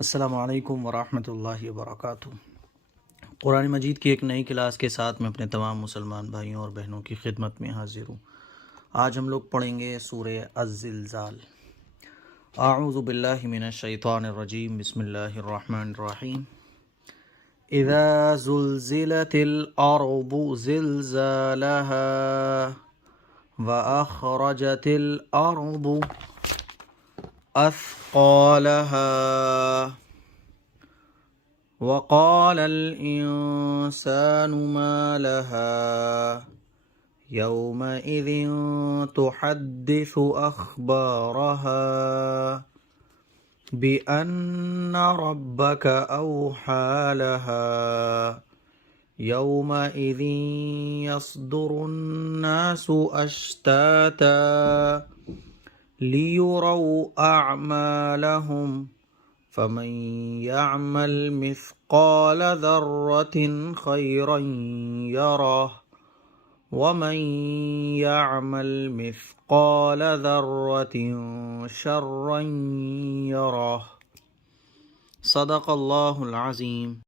अस्सलामु अलैकुम वरहमतुल्लाहि वबरकातुहू। कुरान मजीद की एक नई क्लास के साथ मैं अपने तमाम मुसलमान भाइयों और बहनों की खिदमत में हाजिर हूँ। आज हम लोग पढ़ेंगे सूरह अज़्ज़िलज़ाल। आऊज़ु बिल्लाहि मिनश शैतानिर रजीम, बिस्मिल्लाहिर रहमानिर रहीम। इज़ा ज़ुल्ज़िलतिल अर्ज़ु ज़िल्ज़ालहा व अख़रजतिल अर्ज़ु अथक़ालहा वक़ालल इंसानु मा लहा यौमइज़िन तुहद्दिसु अख़बारहा बिअन्ना रब्बक औहा लहा यौमइज़िन यस्दुरुन नासु अश्ताता लियुरौ अअमालहुम फमन यअमल मिस्क़ाल ज़र्रतिन खैरन यरह वमन यअमल मिस्क़ाल ज़र्रतिन शर्रन यरह। सदक़ल्लाहुल अज़ीम।